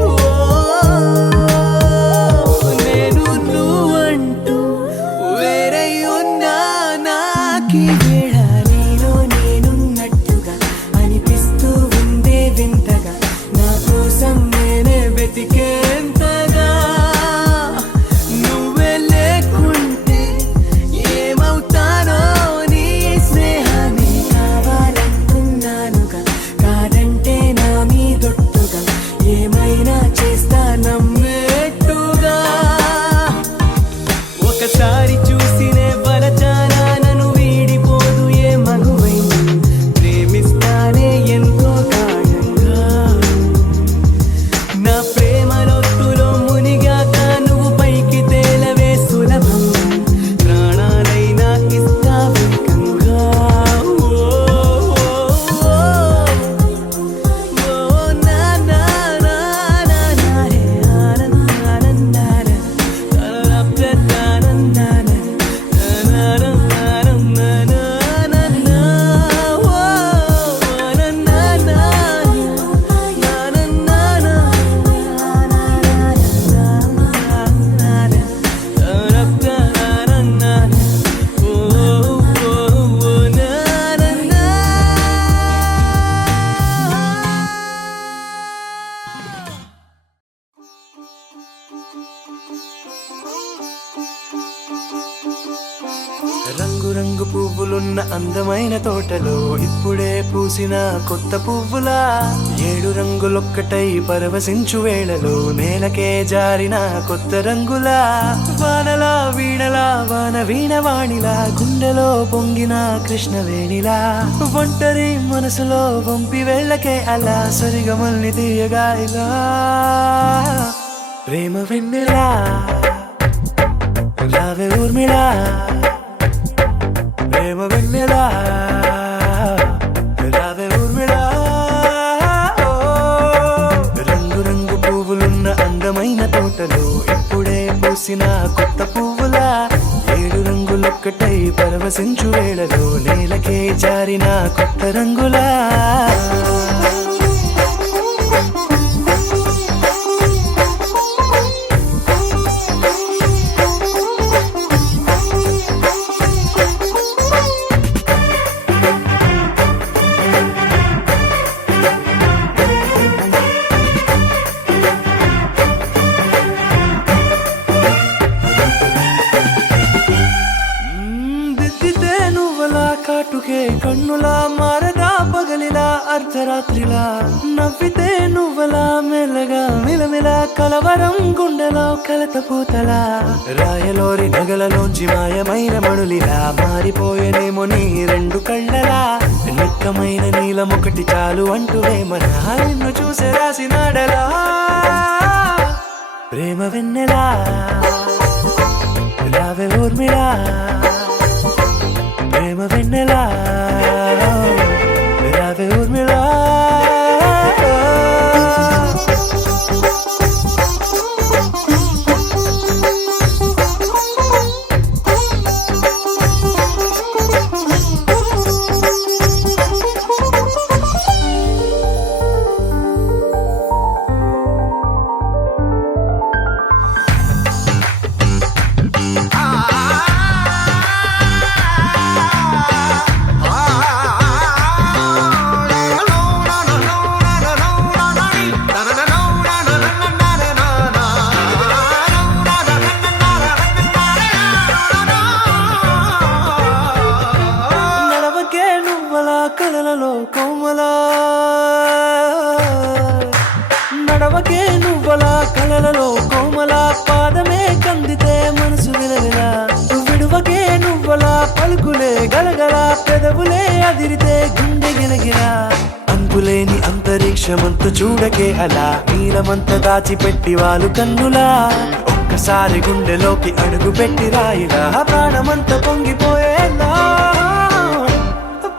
ఓ నేను నువ్వంటూ వేరై ఉన్నా నాకీ వేళ నీలో నేనున్నట్టుగా అనిపిస్తూ ఉందే వింతగా నా కోసం నేనే వెతికేంతగా నువ్వే లేకుంటే ఏమవుతానో నీ స్నేహాన్ని కావాలి అందమైన తోటలో ఇప్పుడే పూసిన కొత్త పువ్వులా 7 రంగులొక్కటై పరవశించు వేళలో నేలకే జారిన కొత్త రంగులా వానలా వీణలా వాన వీణవాణిలా గుండెలో పొంగిన కృష్ణవేణిలా ఒంటరి మనసులో వంపి వెళ్ళకే అలా సరిగమల్ని తీయగా ఇలా ప్రేమ వెన్నెలా రావే ఊర్మిళా ప్రేమ వెన్నెలా రావే ఊర్మిళా రంగు రంగు పువ్వులున్న అందమైన తోటలో ఇప్పుడే పూసిన కొత్త పువ్వులా 7 రంగులొక్కటై పరవశించు వేళలో నేలకే జారిన కొత్త రంగులా కాటుకే కన్నులా మారదా పగలిలా అర్ధరాత్రిలా నవ్వితే నువ్వలా మెల్లగా మిలమిలా కలవరం గుండెలో కలత పూతలా రాయలోరి నగలలోంచి మాయమైన మణులిలా మారిపోయేనేమో నీ 2 కళ్ళలా నిక్కమైన నీలమొకటి చాలు అంటూ వేమనా నిన్ను చూసే రాసినాడలా ప్రేమ వెన్నెలా రావే ఊర్మిళా ప్రేమ వెన్నెలా రావే ఊర్మిళా కలలలో కోమలా నడవకే నువ్వలా కలలలో కోమలా పాదమే కందితే మనసు విలవిలా విడువకే నువ్వలా పలుకులే గలగల పెదవులే అదిరితే గుండె గిలగిలా అంతులేని అంతరిక్షమంత చూడకే అలా నీలమంత దాచిపెట్టి వాళ్ళు కన్నులా ఒక్కసారి గుండెలోకి అడుగు పెట్టి రాయిలా ప్రాణమంత పొంగిపోయేలా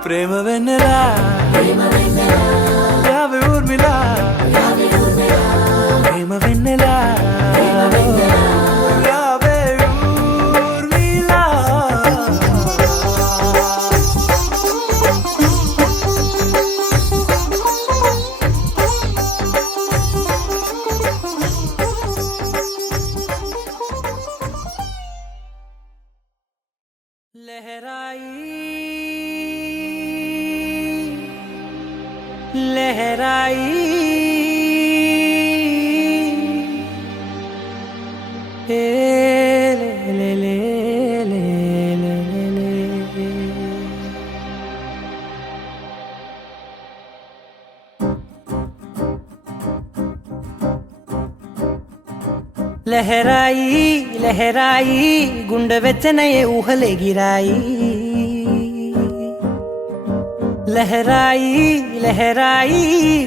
ప్రేమ వెన్నెలా రావే ఊర్మిళా ప్రేమ వెన్నెలా రావే ఊర్మిళా लहराई ले ले ले ले ले ले लहराई लहराई गुंडे వెచ్చనయే ఊహలే గిరాయి లహరాయి లహరాయి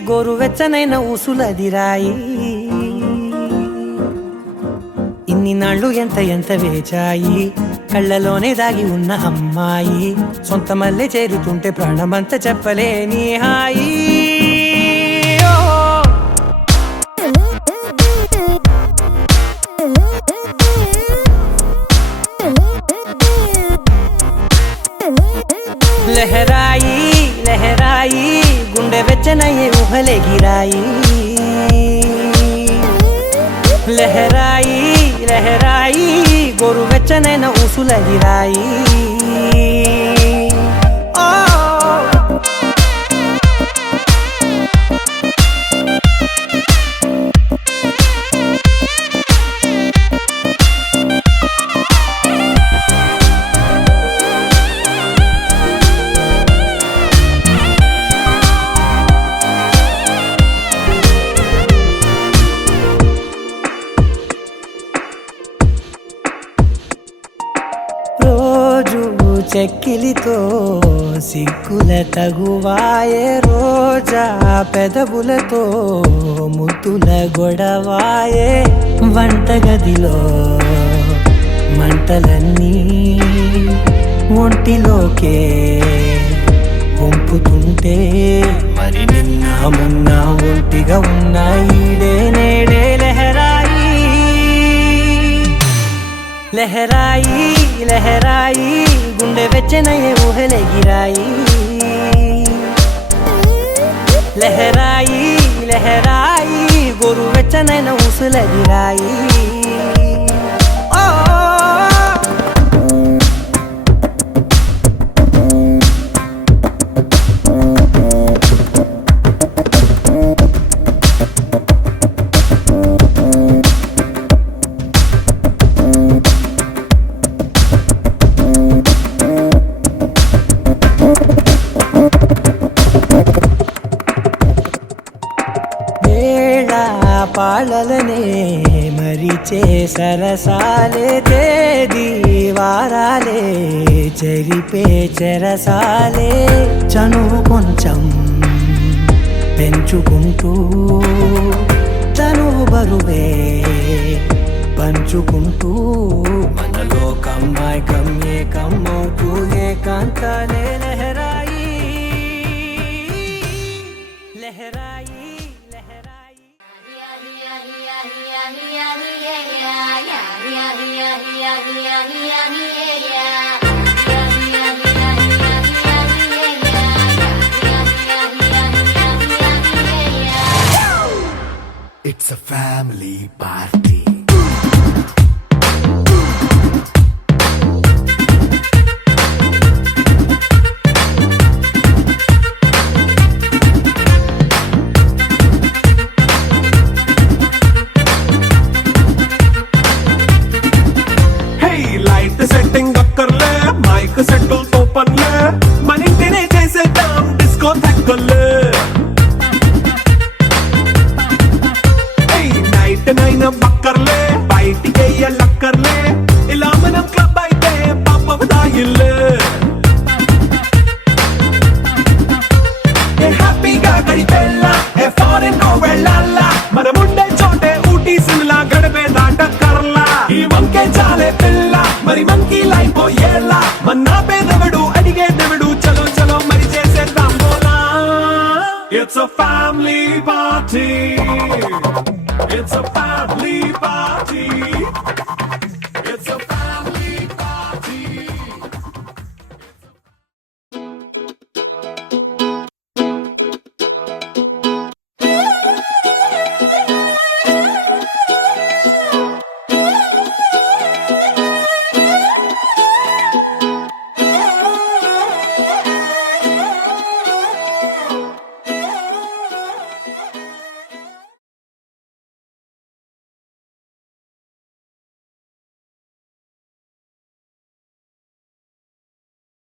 గోరువెచ్చనైన ఊసులదిరాయి ఇన్ని నాళ్ళు ఎంత ఎంత వేచాయి కళ్ళలోనే దాగి ఉన్న అమ్మాయి సొంత మల్లె చేరుతుంటే ప్రాణమంతా చెప్పలేని హాయి లహరాయి లహరాయి గుండె వెచ్చనయ్యే ఊహలే గిరాయి లహరాయి లహరాయి గోరు వెచ్చనైన ఊసులదిరాయి చెక్కిలితో సిగ్గుల తగువాయే రోజా పెదవులతో ముద్దుల గొడవాయే వంటగదిలో మంటలన్నీ ఒంటిలోకే వంపుతుంటే మరి నిన్న మొన్న ఒంటిగా ఉన్న ఈడే నేడే లహరాయి లహరాయి లహరాయి గుండె వెచ్చనయే ఊహలెగిరాయి లహరాయి లహరాయి గోరు వెచ్చనైన ఊసులెగిరాయి పాలలనే మరిచే సరసాలే తేదీ వారాలే చెరిపే చెరసాలే చనువు కొంచెం పెంచుకుంటూ తనువు బరువే పంచుకుంటూ మనలో కమ్మాయి కమ్మే కమ్మవుతూ ఏకాంతాలే లహరాయి లహరాయి It's a family party. Hey, light setting అక్కర్లే మైక్ సెట్టుల్ తో పనిలే మన ఇంటినే చేసేద్దాం డిస్కో థక్కర్లే నైట్ బక్కర్లే బయటికి లక్కర్లే ఇలా మనం క్లబ్ అయితే పాపదాయిల్లే హ్యాపీగా గడిపెళ్ళా ఫారెన్ కో వెళ్ళాలా మనముండే చోటే ఊటీ సిమ్లా గడిపే దాటక్కర్లా ఈ వంకే చాలే పిల్ల మరి మంకీ లైఫ్ ఏళ్ళ మన్నా పేదవడు అడిగేదెవడు చలో చలో మరి చేసేద్దాం బోలా It's a family party. It's a family party.